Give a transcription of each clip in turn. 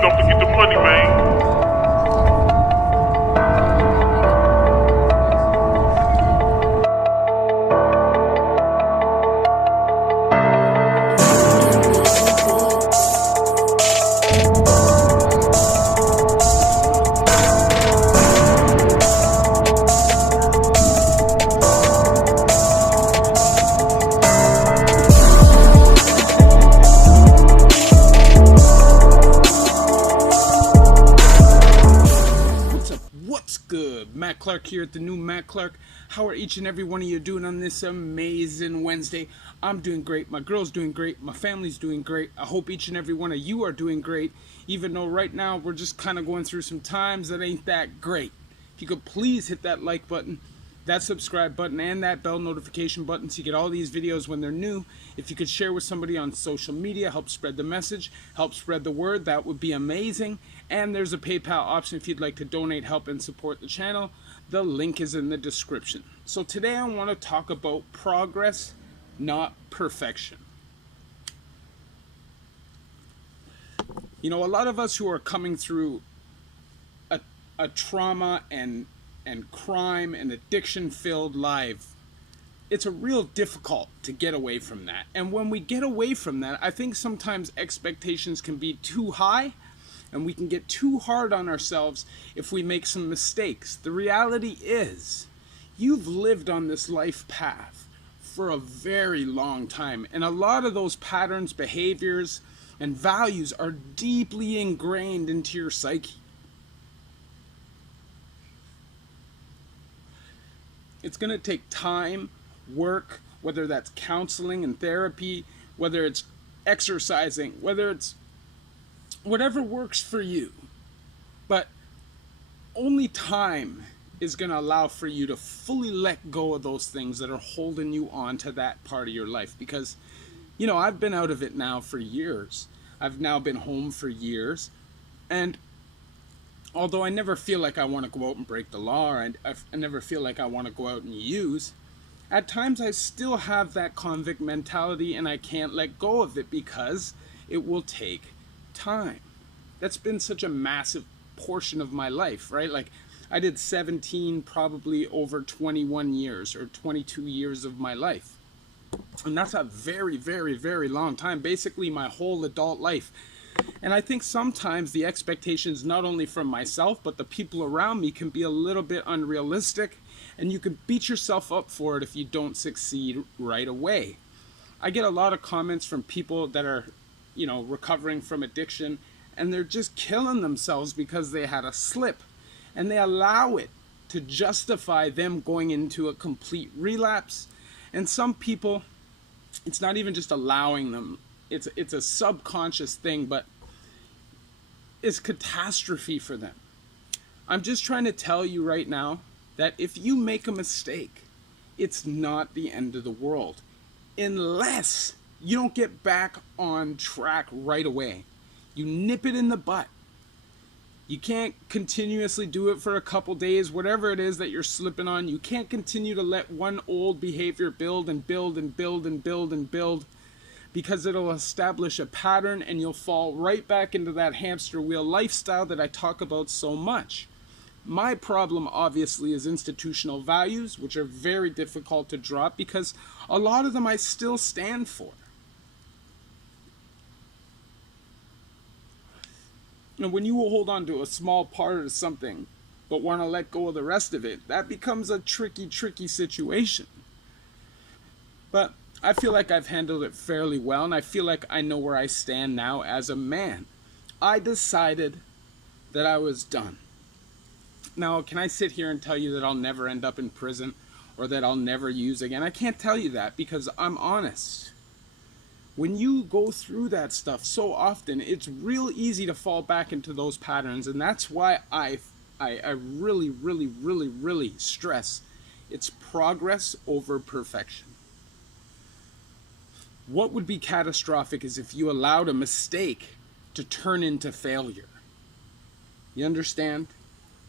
don't forget the money, man. What's good? Matt Clark here at the new Matt Clark. How are each and every one of you doing on this amazing Wednesday? I'm doing great. My girl's doing great. My family's doing great. I hope each and every one of you are doing great, even though right now we're just kind of going through some times that ain't that great. If you could please hit that like button, that subscribe button, and that bell notification button so you get all these videos when they're new. If you could share with somebody on social media, help spread the message, help spread the word, that would be amazing. And there's a PayPal option if you'd like to donate, help, and support the channel. The link is in the description. So today I want to talk about progress, not perfection. You know, a lot of us who are coming through a trauma and crime and addiction filled life, it's a real difficult to get away from that. And when we get away from that, I think sometimes expectations can be too high and we can get too hard on ourselves if we make some mistakes. The reality is, you've lived on this life path for a very long time, and a lot of those patterns, behaviors, and values are deeply ingrained into your psyche. It's going to take time, work, whether that's counseling and therapy, whether it's exercising, whether it's whatever works for you. But only time is going to allow for you to fully let go of those things that are holding you on to that part of your life. Because, you know, I've been out of it now for years. I've now been home for years. And although I never feel like I want to go out and break the law, and I never feel like I want to go out and use, at times I still have that convict mentality and I can't let go of it because it will take time. That's been such a massive portion of my life, right? Like, I did 17 probably over 21 years or 22 years of my life. And that's a very, very, very long time, basically my whole adult life. And I think sometimes the expectations, not only from myself, but the people around me, can be a little bit unrealistic, and you can beat yourself up for it if you don't succeed right away. I get a lot of comments from people that are, you know, recovering from addiction, and they're just killing themselves because they had a slip, and they allow it to justify them going into a complete relapse. And some people, it's not even just allowing them, it's a subconscious thing, but it's catastrophe for them. I'm just trying to tell you right now that if you make a mistake, it's not the end of the world, unless you don't get back on track right away. You nip it in the butt. You can't continuously do it for a couple days, whatever it is that you're slipping on. You can't continue to let one old behavior build and build and build and build and build, because it'll establish a pattern and you'll fall right back into that hamster wheel lifestyle that I talk about so much. My problem, obviously, is institutional values, which are very difficult to drop because a lot of them I still stand for. And when you hold on to a small part of something but want to let go of the rest of it, that becomes a tricky, tricky situation. But I feel like I've handled it fairly well, and I feel like I know where I stand now as a man. I decided that I was done. Now, can I sit here and tell you that I'll never end up in prison or that I'll never use again? I can't tell you that because I'm honest. When you go through that stuff so often, it's real easy to fall back into those patterns, and that's why I really, really, really, really stress it's progress over perfection. What would be catastrophic is if you allowed a mistake to turn into failure. You understand?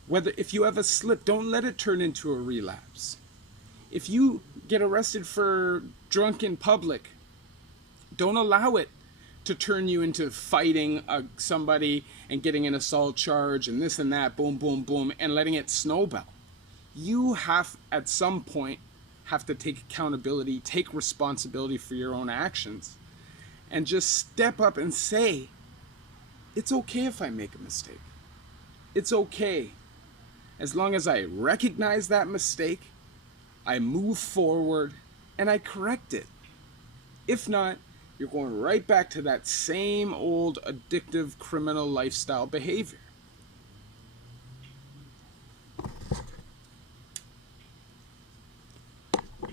If you have a slip, don't let it turn into a relapse. If you get arrested for drunk in public, don't allow it to turn you into fighting somebody and getting an assault charge and this and that, boom, boom, boom, and letting it snowball. You have, at some point, have to take accountability, take responsibility for your own actions, and just step up and say, it's okay if I make a mistake. It's okay. As long as I recognize that mistake, I move forward, and I correct it. If not, you're going right back to that same old addictive criminal lifestyle behavior.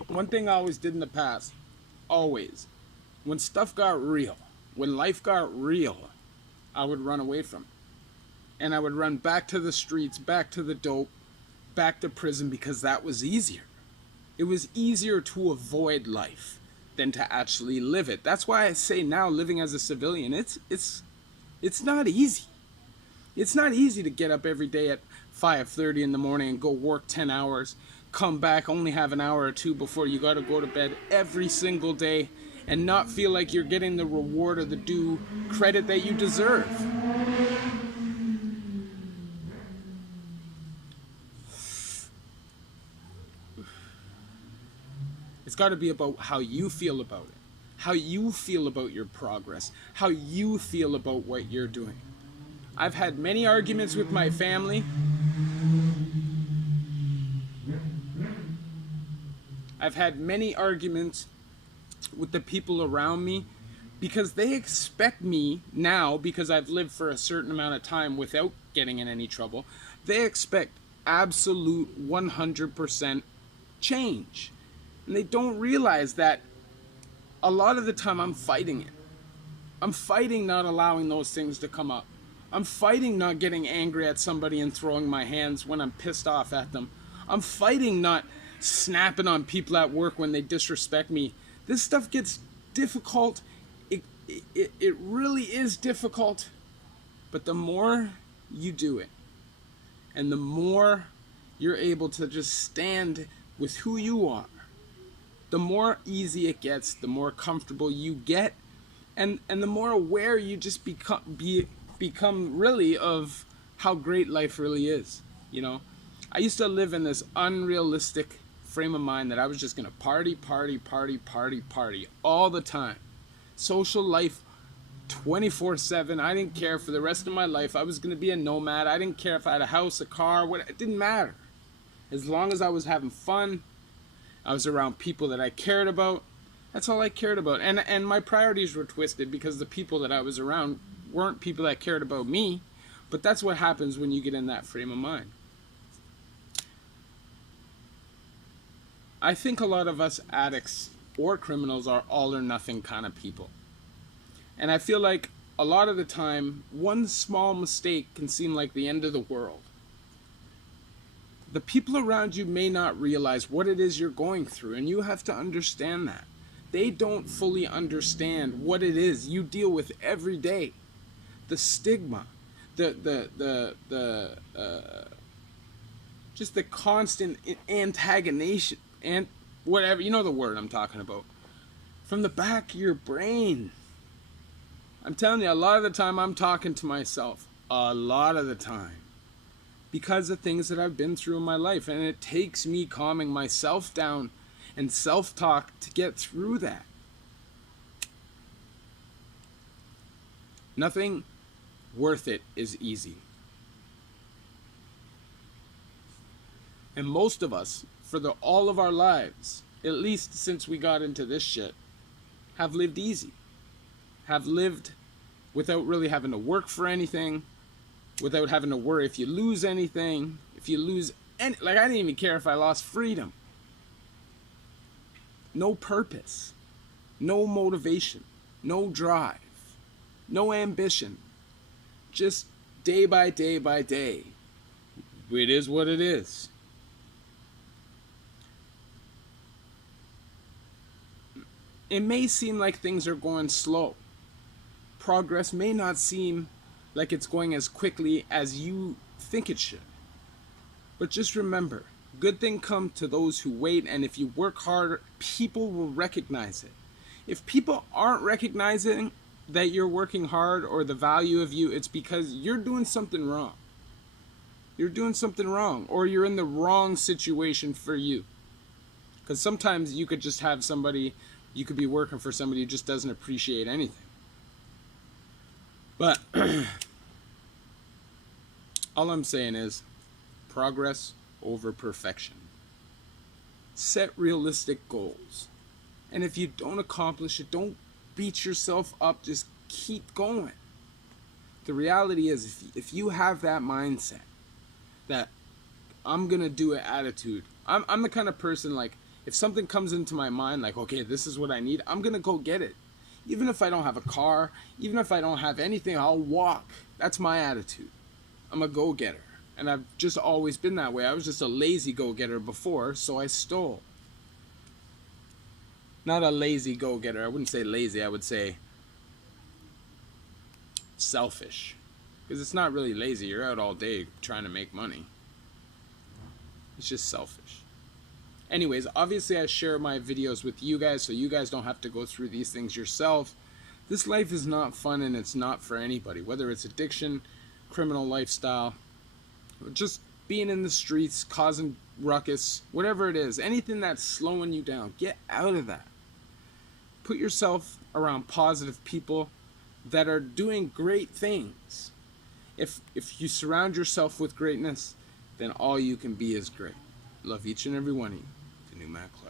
One thing I always did in the past, always, when stuff got real, when life got real, I would run away from it. And I would run back to the streets, back to the dope, back to prison, because that was easier. It was easier to avoid life than to actually live it. That's why I say now, living as a civilian, it's not easy. It's not easy to get up every day at 5:30 in the morning and go work 10 hours, come back, only have an hour or two before you got to go to bed every single day, and not feel like you're getting the reward or the due credit that you deserve. It's got to be about how you feel about it, how you feel about your progress, how you feel about what you're doing. I've had many arguments with my family. I've had many arguments with the people around me because they expect me now, because I've lived for a certain amount of time without getting in any trouble, they expect absolute 100% change. And they don't realize that a lot of the time I'm fighting it. I'm fighting not allowing those things to come up. I'm fighting not getting angry at somebody and throwing my hands when I'm pissed off at them. I'm fighting not snapping on people at work when they disrespect me. This stuff gets difficult. It really is difficult. But the more you do it, and the more you're able to just stand with who you are, the more easy it gets, the more comfortable you get, and the more aware you just become really of how great life really is. You know, I used to live in this unrealistic frame of mind that I was just gonna party all the time. Social life 24/7. I didn't care for the rest of my life. I was gonna be a nomad. I didn't care if I had a house, a car, what, it didn't matter. As long as I was having fun, I was around people that I cared about. That's all I cared about. And my priorities were twisted because the people that I was around weren't people that cared about me. But that's what happens when you get in that frame of mind. I think a lot of us addicts or criminals are all or nothing kind of people. And I feel like a lot of the time, one small mistake can seem like the end of the world. The people around you may not realize what it is you're going through, and you have to understand that. They don't fully understand what it is you deal with every day. The stigma, just the constant antagonization, and whatever, you know the word I'm talking about, from the back of your brain. I'm telling you, a lot of the time I'm talking to myself, a lot of the time, because of things that I've been through in my life, and it takes me calming myself down and self-talk to get through that. Nothing worth it is easy. And most of us, for all of our lives, at least since we got into this shit, have lived easy. Have lived without really having to work for anything, without having to worry if you lose anything, if you lose any, like I didn't even care if I lost freedom. No purpose, no motivation, no drive, no ambition. Just day by day by day. It is what it is. It may seem like things are going slow. Progress may not seem like it's going as quickly as you think it should. But just remember, good things come to those who wait, and if you work hard, people will recognize it. If people aren't recognizing that you're working hard or the value of you, it's because you're doing something wrong. You're doing something wrong, or you're in the wrong situation for you. Because sometimes you could just have somebody, you could be working for somebody who just doesn't appreciate anything. But all I'm saying is progress over perfection. Set realistic goals. And if you don't accomplish it, don't beat yourself up. Just keep going. The reality is, if you have that mindset, that I'm going to do it attitude. I'm the kind of person, like, if something comes into my mind, like, okay, this is what I need, I'm going to go get it. Even if I don't have a car, even if I don't have anything, I'll walk. That's my attitude. I'm a go-getter. And I've just always been that way. I was just a lazy go-getter before, so I stole. Not a lazy go-getter. I wouldn't say lazy. I would say selfish. Because it's not really lazy. You're out all day trying to make money. It's just selfish. Anyways, obviously I share my videos with you guys so you guys don't have to go through these things yourself. This life is not fun, and it's not for anybody. Whether it's addiction, criminal lifestyle, just being in the streets, causing ruckus, whatever it is, anything that's slowing you down, get out of that. Put yourself around positive people that are doing great things. If you surround yourself with greatness, then all you can be is great. Love each and every one of you. The New Matt Clark.